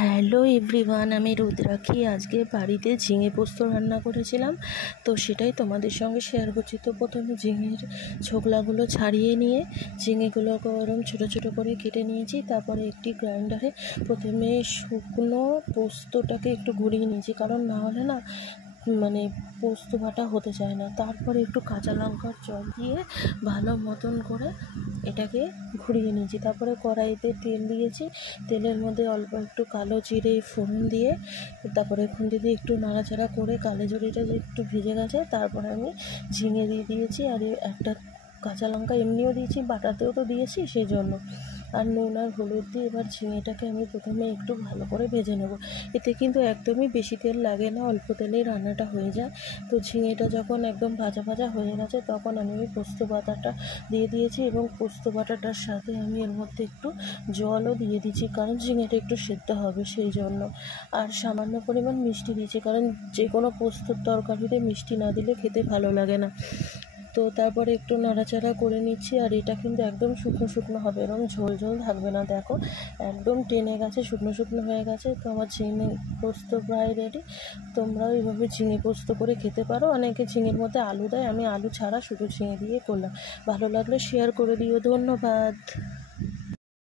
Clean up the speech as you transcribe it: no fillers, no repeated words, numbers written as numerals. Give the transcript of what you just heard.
Hello everyone, আমি রুদ্রাক্ষী। আজকে বাড়িতে ঝিঙে পোস্ত রান্না করেছিলাম, তো সেটাই তোমাদের সঙ্গে শেয়ার করছি। তো প্রথমে ঝিঙের ছোকলাগুলো ছাড়িয়ে নিয়ে ঝিঙেগুলোকে ওরকম ছোটো ছোটো করে কেটে নিয়েছি। তারপরে একটি গ্রাইন্ডারে প্রথমে শুকনো পোস্তটাকে একটু ঘুরিয়ে নিয়েছি, কারণ না হলে না পোস্ত বাটা হতে চায় না। তারপরে একটু কাঁচা লঙ্কার জল দিয়ে ভালো মতন করে এটাকে ঘুরিয়ে নিয়েছি। তারপরে কড়াইতে তেল দিয়েছি, তেলের মধ্যে অল্প একটু কালো জিরে ফোড়ন দিয়ে তারপরে খুন্তি দিয়ে একটু নাড়াচাড়া করে কালো জিরেটা যে একটু ভেজে গেছে, তারপরে আমি ঝিঙে দিয়ে দিয়েছি। আর একটা কাঁচা লঙ্কা এমনিও দিয়েছি, বাটাতেও তো দিয়েছি, সেই জন্য। আর নুন আর হলুদ দিয়ে এবার ঝিঙেটাকে আমি প্রথমে একটু ভালো করে ভেজে নেব। এতে কিন্তু একদমই বেশি তেল লাগে না, অল্প তেলেই রান্নাটা হয়ে যায়। তো ঝিঙেটা যখন একদম ভাজা ভাজা হয়ে গেছে, তখন আমি ওই পোস্ত বাটাটা দিয়ে দিয়েছি, এবং পোস্ত বাটাটার সাথে আমি এর মধ্যে একটু জলও দিয়ে দিয়েছি, কারণ ঝিঙেটা একটু সেদ্ধ হবে সেই জন্য। আর সামান্য পরিমাণ মিষ্টি দিয়েছি, কারণ যে কোনো পোস্তর তরকারিতে মিষ্টি না দিলে খেতে ভালো লাগে না। তো তারপরে একটু নাড়াচাড়া করে নিচ্ছি। আর এটা কিন্তু একদম শুকনো শুকনো হবে, এবং ঝোল ঝোল থাকবে না। দেখো একদম টেনে গেছে, শুকনো শুকনো হয়ে গেছে। তো আমার ঝিঙে পোস্ত প্রায় রেডি। তোমরাও এইভাবে ঝিঙে পোস্ত করে খেতে পারো। অনেকে ঝিঙের মধ্যে আলু দেয়, আমি আলু ছাড়া শুধু ঝিঙে দিয়ে করলাম। ভালো লাগলে শেয়ার করে দিও। ধন্যবাদ।